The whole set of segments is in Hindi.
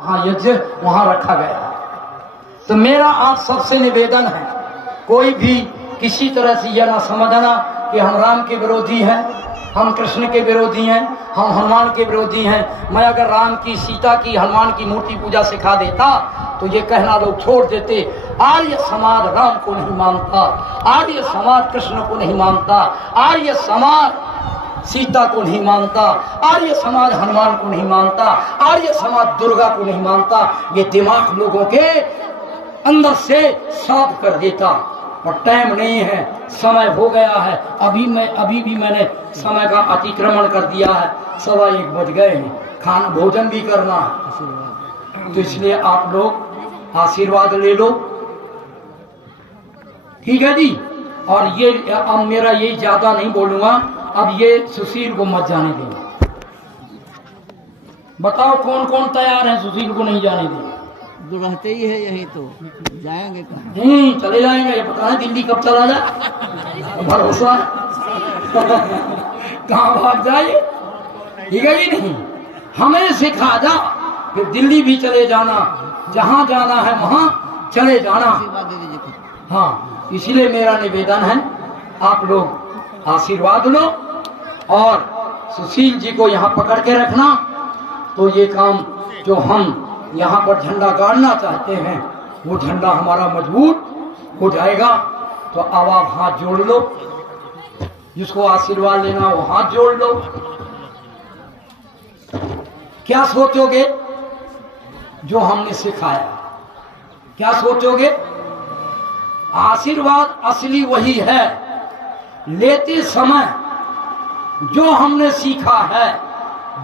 हाँ यज्ञ वहां रखा गया है। तो मेरा आप सबसे निवेदन है, कोई भी किसी तरह से यह ना समझना कि हम राम के विरोधी हैं, हम कृष्ण के विरोधी हैं, हम हनुमान के विरोधी हैं। मैं अगर राम की, सीता की, हनुमान की मूर्ति पूजा सिखा देता तो ये कहना लोग छोड़ देते, आर्य समाज राम को नहीं मानता, आर्य समाज कृष्ण को नहीं मानता, आर्य समाज सीता को नहीं मानता, आर्य समाज हनुमान को नहीं मानता, आर्य समाज दुर्गा को नहीं मानता। ये दिमाग लोगों के अंदर से साफ कर देता। और टाइम नहीं है, समय हो गया है। अभी भी मैंने समय का अतिक्रमण कर दिया है। 1:15 बज गए हैं, खाना भोजन भी करना है। तो इसलिए आप लोग आशीर्वाद ले लो, ठीक है जी। और ये अब मेरा ये ज्यादा नहीं बोलूंगा। अब ये सुशील को मत जाने देंगे। बताओ कौन कौन तैयार है सुशील को नहीं जाने देंगे? जो रहते ही है यही, तो जाएंगे कहाँ? नहीं चले जाएंगे। ये पता है दिल्ली कब चला जाए, भरोसा कहाँ भाग जाए, ठीक है कि नहीं। हमें सिखा जा कि दिल्ली भी चले जाना, जहाँ जाना है वहाँ चले जाना। आशीर्वाद दे दीजिए। हाँ, इसीलिए मेरा निवेदन है आप लोग आशीर्वाद लो और सुशील जी को यहाँ पकड़ के रखना। तो ये काम जो हम यहाँ पर झंडा गाड़ना चाहते हैं वो झंडा हमारा मजबूत हो जाएगा। तो अब आप हाथ जोड़ लो, जिसको आशीर्वाद लेना वो हाथ जोड़ लो। क्या सोचोगे जो हमने सिखाया, क्या सोचोगे? आशीर्वाद असली वही है, लेते समय जो हमने सीखा है,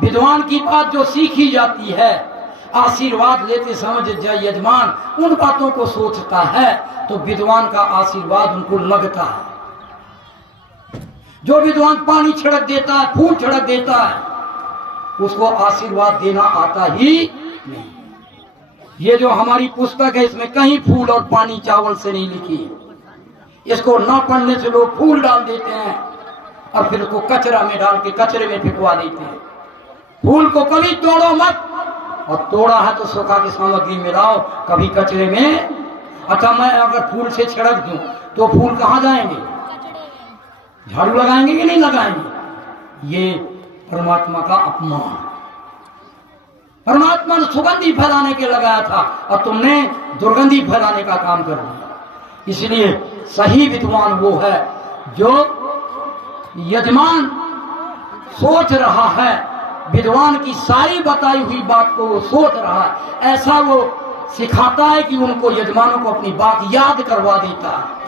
विद्वान की बात जो सीखी जाती है, आशीर्वाद लेते समय जय यजमान उन बातों को सोचता है तो विद्वान का आशीर्वाद उनको लगता है। जो विद्वान पानी छिड़क देता है, फूल छिड़क देता है, उसको आशीर्वाद देना आता ही नहीं। ये जो हमारी पुस्तक है इसमें कहीं फूल और पानी चावल से नहीं लिखी है। इसको न पढ़ने से लोग फूल डाल देते हैं और फिर उसको कचरा में डाल के कचरे में फेंकवा देते हैं। फूल को कभी तोड़ो मत, और तोड़ा है तो सुखा की सामग्री मिलाओ, कभी कचरे में। अच्छा, मैं अगर फूल से छिड़क दूं तो फूल कहाँ जाएंगे? झाड़ू लगाएंगे कि नहीं लगाएंगे? ये परमात्मा का अपमान। परमात्मा ने सुगंधी फैलाने के लगाया था और तुमने दुर्गंधी फैलाने का काम कर दिया। इसलिए सही विद्वान वो है जो यजमान सोच रहा है, विद्वान की सारी बताई हुई बात को वो सोच रहा है, ऐसा वो सिखाता है कि उनको यजमानों को अपनी बात याद करवा देता है।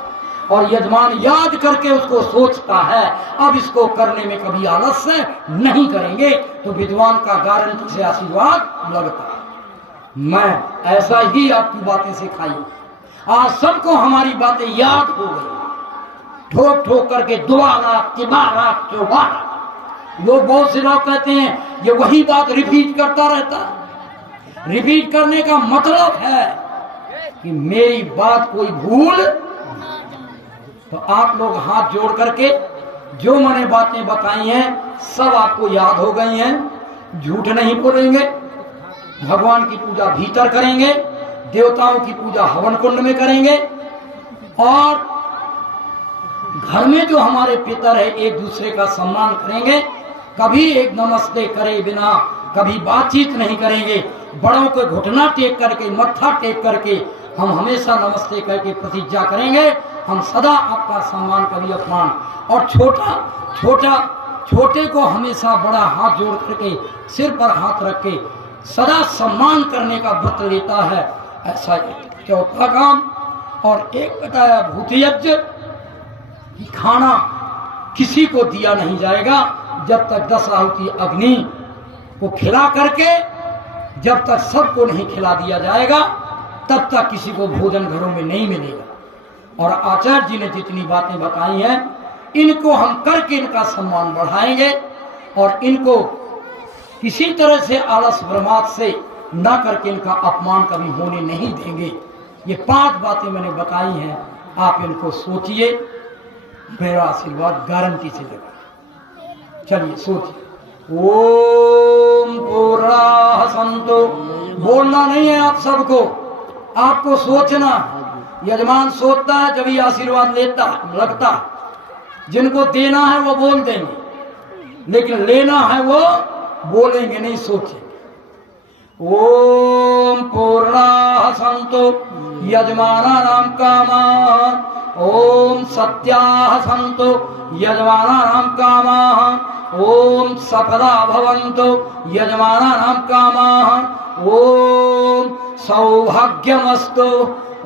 और यजमान याद करके उसको सोचता है अब इसको करने में कभी आलस्य नहीं करेंगे, तो विद्वान का गारंटी से आशीर्वाद लगता है। मैं ऐसा ही आपकी बातें सिखाई, आज सबको हमारी बातें याद हो गई, ठोक ठोक करके दोबारा तिबारा चौबारा। लोग बहुत से लोग कहते हैं ये वही बात रिपीट करता रहता है। रिपीट करने का मतलब है कि मेरी बात कोई भूल। तो आप लोग हाथ जोड़ करके जो मैंने बातें बताई हैं सब आपको याद हो गई हैं। झूठ नहीं बोलेंगे, भगवान की पूजा भीतर करेंगे, देवताओं की पूजा हवन कुंड में करेंगे, और घर में जो हमारे पितर है एक दूसरे का सम्मान करेंगे। कभी एक नमस्ते करे बिना कभी बातचीत नहीं करेंगे। बड़ों को घुटना टेक करके, मत्था टेक करके हम हमेशा नमस्ते करके प्रतिज्ञा करेंगे, हम सदा आपका सम्मान, कभी अपमान। और छोटे को हमेशा बड़ा हाथ जोड़ करके सिर पर हाथ रख के सदा सम्मान करने का व्रत लेता है। ऐसा चौथा काम। और एक बताया भूतयज्ञ कि खाना किसी को दिया नहीं जाएगा जब तक 10 आहुति अग्नि को खिला करके, जब तक सबको नहीं खिला दिया जाएगा तब तक किसी को भोजन घरों में नहीं मिलेगा। और आचार्य जी ने जितनी बातें बताई हैं इनको हम करके इनका सम्मान बढ़ाएंगे और इनको किसी तरह से आलस प्रमाद से न करके इनका अपमान कभी होने नहीं देंगे। ये 5 बातें मैंने बताई हैं, आप इनको सोचिए, मेरा आशीर्वाद गारंटी से देगा। चलिए सोचिए। ओम पूर्णः सन्तु बोलना नहीं है आप सबको, आपको सोचना। यजमान सोचता है जब ही आशीर्वाद लेता लगता। जिनको देना है वो बोल देंगे, लेकिन लेना है वो बोलेंगे नहीं, सोचेंगे। ओम पूर्णाः सन्तु यजमानानां कामाः, ओम सत्याः सन्तु यजमानानां कामाः, ओम सफला भवन्तु यजमानानां कामाः, ओम सौभाग्यमस्तु,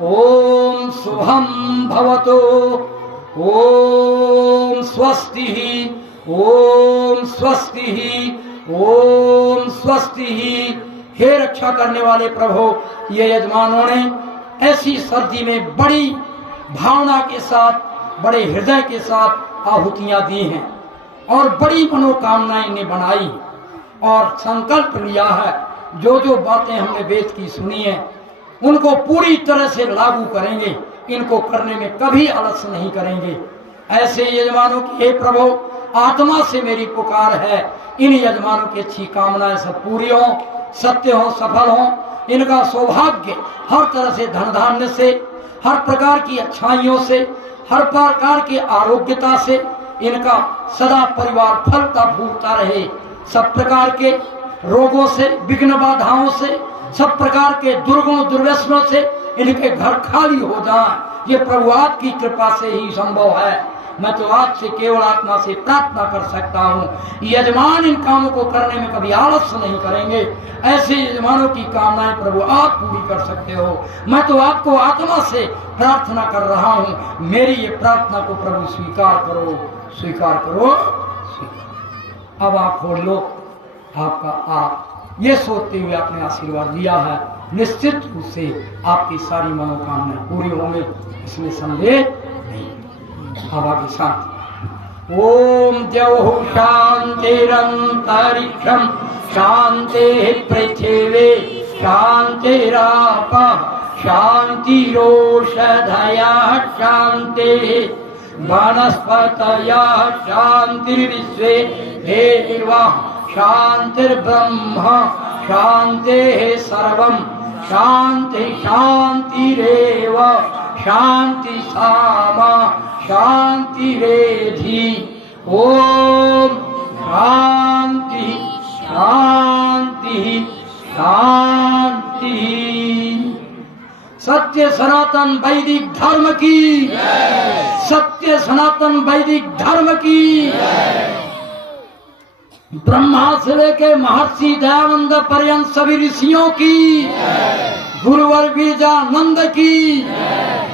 ओम शुभं भवतु, ओम स्वस्तिः, ओम स्वस्तिः, ओम स्वस्तिः। हे रक्षा करने वाले प्रभु, ये यजमानों ने ऐसी सर्दी में बड़ी भावना के साथ, बड़े हृदय के साथ आहुतियां दी हैं और बड़ी मनोकामनाएं इन्हें बनाई और संकल्प लिया है। जो जो बातें हमने वेद की सुनी है उनको पूरी तरह से लागू करेंगे, इनको करने में कभी आलस्य नहीं करेंगे। ऐसे यजमानों की हे प्रभु, आत्मा से मेरी पुकार है, इन यजमानों की अच्छी कामनाएं सब पूरी हो, सत्य हो, सफल हो। इनका सौभाग्य हर तरह से, धन धान्य से, हर प्रकार की अच्छाइयों से, हर प्रकार की आरोग्यता से इनका सदा परिवार फलता फूलता रहे। सब प्रकार के रोगों से, विघ्न बाधाओं से, सब प्रकार के दुर्गुण दुर्व्यसनों से इनके घर खाली हो जाए। ये प्रभु आपकी कृपा से ही संभव है। मैं तो आपसे केवल आत्मा से प्रार्थना कर सकता हूँ। यजमान इन कामों को करने में कभी आलस्य नहीं करेंगे। ऐसे यजमानों की कामनाएं प्रभु आप पूरी कर सकते हो। मैं तो आपको आत्मा से प्रार्थना कर रहा हूँ। मेरी ये प्रार्थना को प्रभु स्वीकार करो, स्वीकार करो, स्वीकार। अब आप खोल लो आपका आप, ये सोचते हुए आपने आशीर्वाद दिया है, निश्चित रूप से आपकी सारी मनोकामनाएं पूरी होंगे, इसमें संदेह नहीं। हवा की शांति। ओम द्यौः शान्तिरन्तरिक्षं शान्तिः पृथिवी शान्तिरापः शान्तिरोषधयः शान्तिः वनस्पतयः शान्तिर्विश्वे देवाः शान्तिर्ब्रह्म शान्तिः सर्वं शान्ति शान्तिरेव शान्ति सामा शान्तिरेधि। ओम शान्ति शान्ति शान्ति। सत्य सनातन वैदिक धर्म की, सत्य सनातन वैदिक धर्म की। ब्रह्मा से लेके महर्षि दयानंद पर्यंत सभी ऋषियों की, गुरुवर बीजानंद की,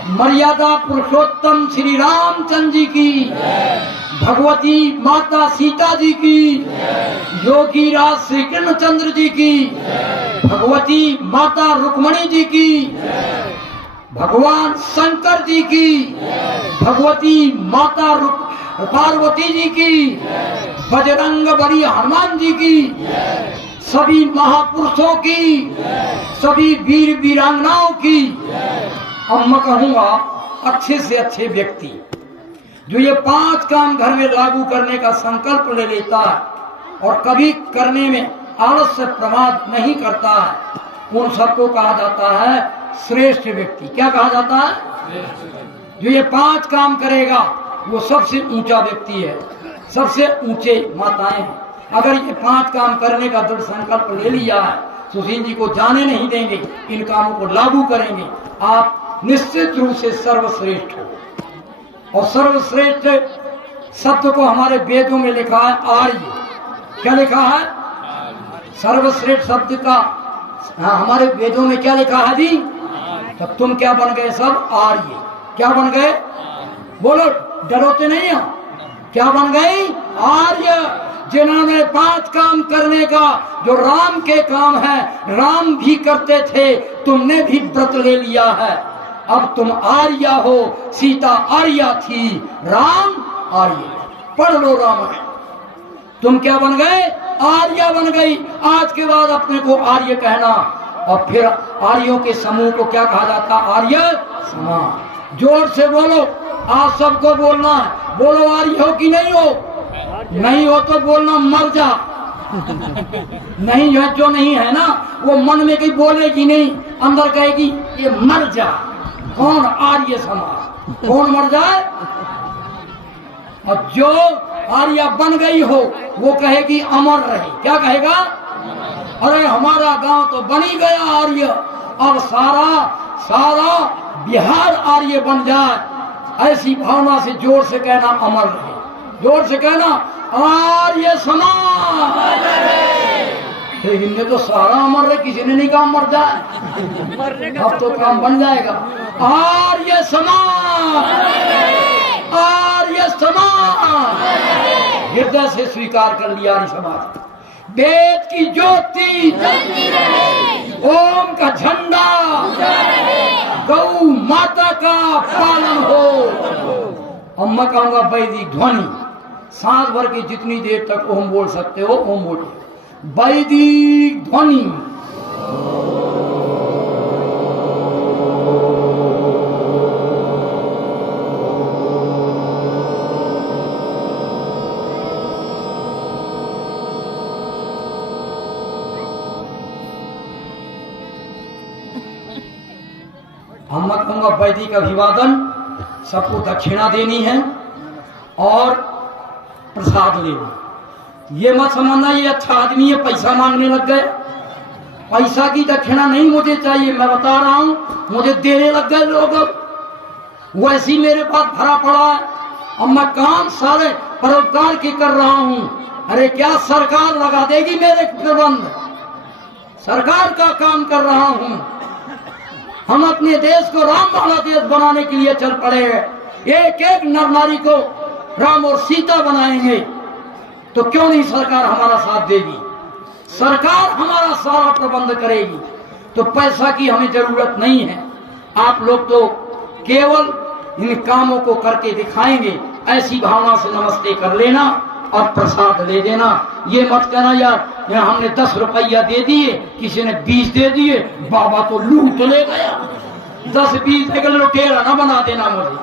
मर्यादा पुरुषोत्तम श्री रामचंद्र जी की, भगवती माता सीता जी की, योगी राज श्री कृष्णचंद्र जी की, भगवती माता रुक्मणी जी की, भगवान शंकर जी की, भगवती माता पार्वती जी की, बजरंग बली हनुमान जी की, सभी महापुरुषों की, सभी वीर वीरांगनाओं की। अब मैं कहूँगा अच्छे से अच्छे व्यक्ति जो ये 5 काम घर में लागू करने का संकल्प ले लेता है और कभी करने में आलस्य प्रमाद नहीं करता है, उन सबको कहा जाता है श्रेष्ठ व्यक्ति। क्या कहा जाता है? जो ये 5 काम करेगा वो सबसे ऊंचा व्यक्ति है, सबसे ऊंचे माताएं हैं। अगर ये 5 काम करने का दृढ़ संकल्प ले लिया है, सुशील जी को जाने नहीं देंगे, इन कामों को लागू करेंगे, आप निश्चित रूप से सर्वश्रेष्ठ हो। और सर्वश्रेष्ठ शब्द को हमारे वेदों में लिखा है आर्य। क्या लिखा है? सर्वश्रेष्ठ शब्द का हमारे वेदों में क्या लिखा है जी? तो तुम क्या बन गए? सब आर्य। क्या बन गए? बोलो, डरोते नहीं हो? क्या बन गए? आर्य। जिन्होंने 5 काम करने का, जो राम के काम है, राम भी करते थे, तुमने भी व्रत ले लिया है। अब तुम आर्या हो। सीता आर्या थी, राम आर्य। पढ़ लो रामायण। तुम क्या बन गए? आर्या बन गई। आज के बाद अपने को आर्य कहना। और फिर आर्यों के समूह को क्या कहा जाता? आर्य समाज। जोर से बोलो, आज सबको बोलना है। बोलो, आर्य हो कि नहीं हो? नहीं हो तो बोलना मर जा। नहीं जो नहीं है ना वो मन में कहीं बोलेगी नहीं, अंदर कहेगी ये मर जा। कौन? आर्य समाज। कौन मर जाए? और जो आर्य बन गई हो वो कहेगी अमर रहे। क्या कहेगा? अरे हमारा गांव तो बन ही गया आर्य, अब सारा बिहार आर्य बन जाए। ऐसी भावना से जोर से कहना अमर रहे। जोर से कहना आर्य समाज। लेकिन तो सारा अमर रहे, किसी ने नहीं कहा मर जाए। अब तो काम बन जाएगा। आर्य समाज, आर्य समाज हृदय से स्वीकार कर लिया। आर्य समाज वेद की ज्योति, ओम का झंडा, गौ माता का पालन हो। अब मैं कहूंगा वैदिक ध्वनि, सांस भर के जितनी देर तक ओम बोल सकते हो ओम बोलो। वैदिक ध्वनि। हम मत कहूंगा वैदिक अभिवादन, सबको दक्षिणा देनी है और प्रसाद लेना। ये मत समझना ये अच्छा आदमी है पैसा मांगने लग गए। पैसा की दक्षिणा नहीं मुझे चाहिए, मैं बता रहा हूं मुझे देने लग गए लोग। वैसी मेरे पास भरा पड़ा है। अब मैं काम सारे परोपकार की कर रहा हूं। अरे क्या सरकार लगा देगी मेरे प्रबंध? सरकार का काम कर रहा हूं। हम अपने देश को राम वाला देश बनाने के लिए चल पड़े हैं। एक एक नर नारी को राम और सीता बनाएंगे, तो क्यों नहीं सरकार हमारा साथ देगी? सरकार हमारा सारा प्रबंध करेगी, तो पैसा की हमें जरूरत नहीं है। आप लोग तो केवल इन कामों को करके दिखाएंगे। ऐसी भावना से नमस्ते कर लेना और प्रसाद ले देना। ये मत कहना यार हमने 10 रुपया दे दिए, किसी ने 20 दे दिए, बाबा तो लूट ले गया। 10-20 एक लुटेरा ना बना देना मुझे।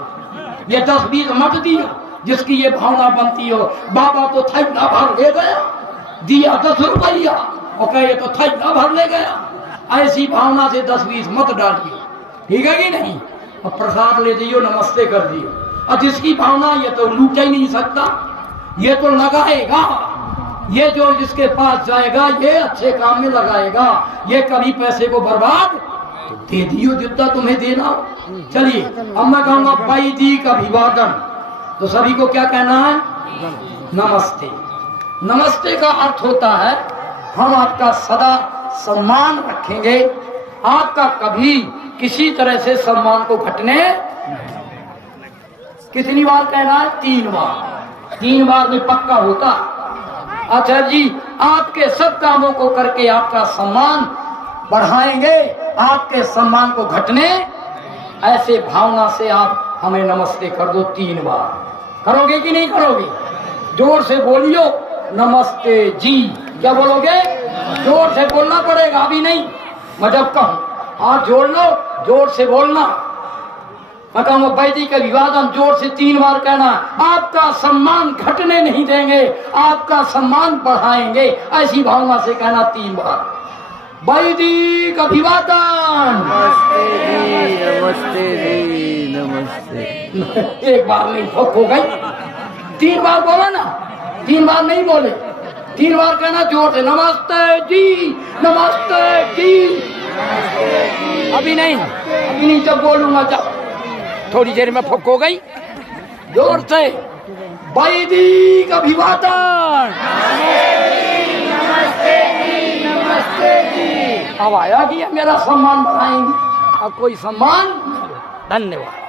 ये 10-20 मत दियो जिसकी ये भावना बनती हो। बाबा तो थैला भर ले गया, दिया 10 रुपया और कहे तो थैला भर ले गया। ऐसी भावना से 10-20 मत डालिए, ठीक है कि नहीं? और प्रसाद ले दियो, नमस्ते कर दियो। और जिसकी भावना ये तो लूट ही नहीं सकता, ये तो लगाएगा। ये जो जिसके पास जाएगा ये अच्छे काम में लगाएगा। ये कभी पैसे को बर्बाद दे दियो जितना तुम्हें देना हो। चलिए अब मैं कहूंगा वैदिक अभिवादन, तो सभी को क्या कहना है? नमस्ते। नमस्ते का अर्थ होता है हम आपका सदा सम्मान रखेंगे, आपका कभी किसी तरह से सम्मान को घटने। कितनी बार कहना है? 3 बार। 3 बार में पक्का होता। अच्छा जी, आपके सब कामों को करके आपका सम्मान बढ़ाएंगे, आपके सम्मान को घटने। ऐसे भावना से आप हमें नमस्ते कर दो 3 बार। करोगे कि नहीं करोगे? जोर से बोलियो नमस्ते जी। क्या बोलोगे? जोर से बोलना पड़ेगा, अभी नहीं। मैं जब कहूं हाथ जोड़ लो, जोर से बोलना। मैं कहूंगा वैदिक अभिवादन, जोर से 3 बार कहना। आपका सम्मान घटने नहीं देंगे, आपका सम्मान बढ़ाएंगे। ऐसी भावना से कहना 3 बार। वैदिक अभिवादन। नमस्ते जी, नमस्ते। एक बार नहीं हो गई, 3 बार बोला ना। 3 बार नहीं बोले, 3 बार कहना जोर से। नमस्ते जी, नमस्ते जी। अभी नहीं, जब बोलूंगा जब थोड़ी देर में फुक हो गई। जोर से वैदिक अभिवादन। नमस्ते जी, नमस्ते जी। अब आया कि मेरा सम्मान बढ़ाएंगे। अब कोई सम्मान। धन्यवाद।